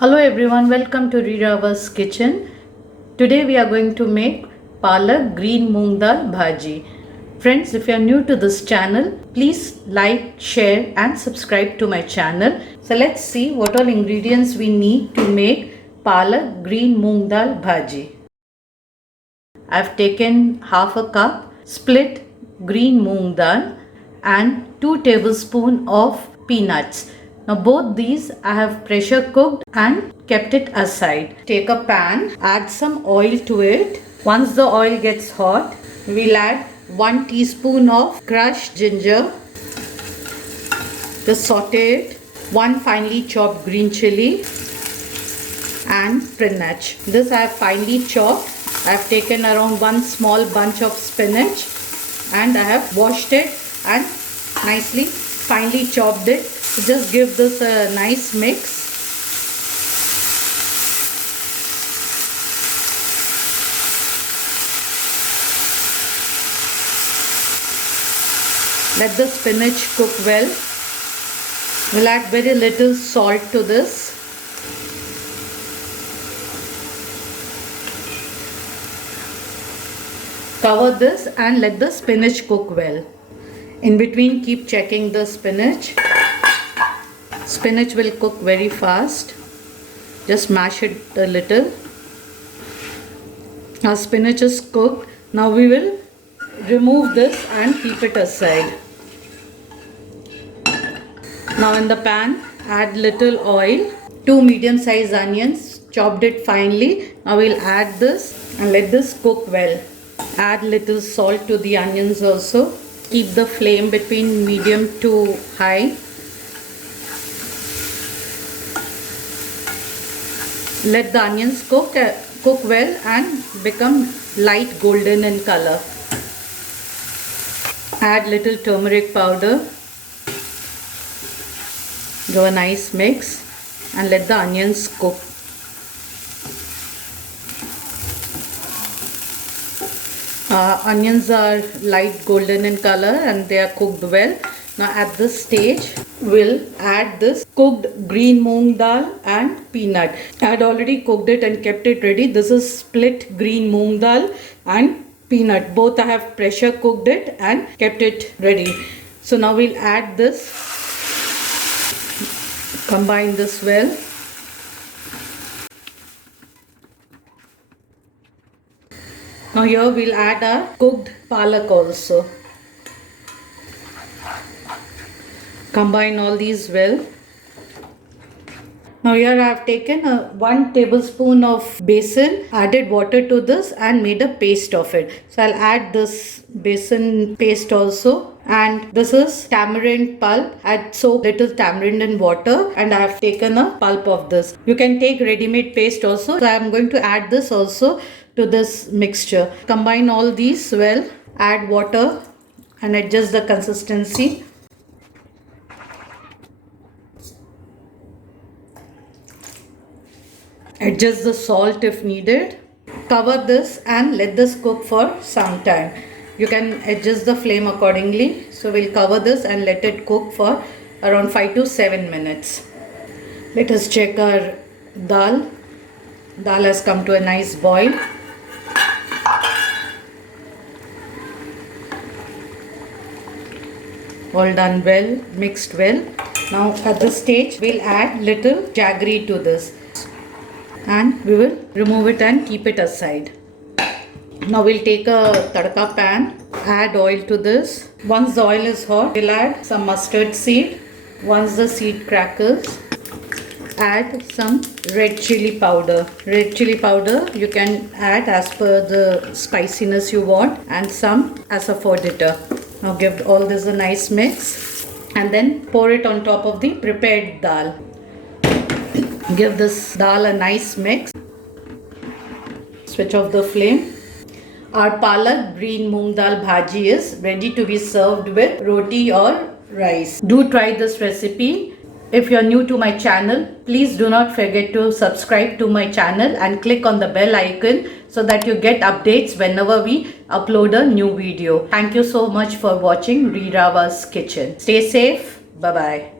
Hello everyone, welcome to Rirava's kitchen. Today we are going to make Palak green moong dal bhaji. Friends, if you are new to this channel, please like, share and subscribe to my channel. So let's see what all ingredients we need to make Palak green moong dal bhaji. I've taken half a cup split green moong dal and 2 tablespoons of peanuts. Now both these I have pressure cooked and kept it aside. Take a pan, add some oil to it. Once the oil gets hot, we'll add 1 teaspoon of crushed ginger. Just saute it. 1 finely chopped green chilli and spinach. This I have finely chopped. I have taken around 1 small bunch of spinach and I have washed it and nicely finely chopped it. Just give this a nice mix. Let the spinach cook well. We'll add very little salt to this. Cover this and let the spinach cook well. In between, keep checking the spinach. Spinach will cook very fast. Just mash it a little. Our spinach is cooked. Now we will remove this and keep it aside. Now in the pan, add little oil. 2 medium-sized onions, chopped it finely. Now we'll add this and let this cook well. Add little salt to the onions also. Keep the flame between medium to high. Let the onions cook well and become light golden in color. Add little turmeric powder. Give a nice mix and let the onions cook. Onions are light golden in color and they are cooked well. Now at this stage, we'll add this cooked green moong dal and peanut. I had already cooked it and kept it ready. This is split green moong dal and peanut. Both I have pressure cooked it and kept it ready. So now we'll add this. Combine this well. Now here we'll add our cooked palak also. Combine all these well. Now here I have taken 1 tablespoon of besan, added water to this and made a paste of it. So I'll add this besan paste also. And this is tamarind pulp. I soaked little tamarind in water and I have taken a pulp of this. You can take ready-made paste also. So I am going to add this also to this mixture. Combine all these well. Add water and adjust the consistency. Adjust the salt if needed. Cover this and let this cook for some time. You can adjust the flame accordingly. So we'll cover this and let it cook for around 5 to 7 minutes. Let us check our dal. Dal has come to a nice boil. All done well, mixed well. Now at this stage, we'll add little jaggery to this. And we will remove it and keep it aside. Now we'll take a tadka pan, add oil to this. Once the oil is hot, we'll add some mustard seed. Once the seed crackles, add some red chilli powder. Red chilli powder you can add as per the spiciness you want, and some Asafoetida. Now give all this a nice mix and then pour it on top of the prepared dal. Give this dal a nice mix. Switch off the flame. Our Palak green moong dal bhaji is ready to be served with roti or rice. Do try this recipe. If you are new to my channel, please do not forget to subscribe to my channel and click on the bell icon so that you get updates whenever we upload a new video. Thank you so much for watching Rirava's Kitchen. Stay safe. Bye-bye.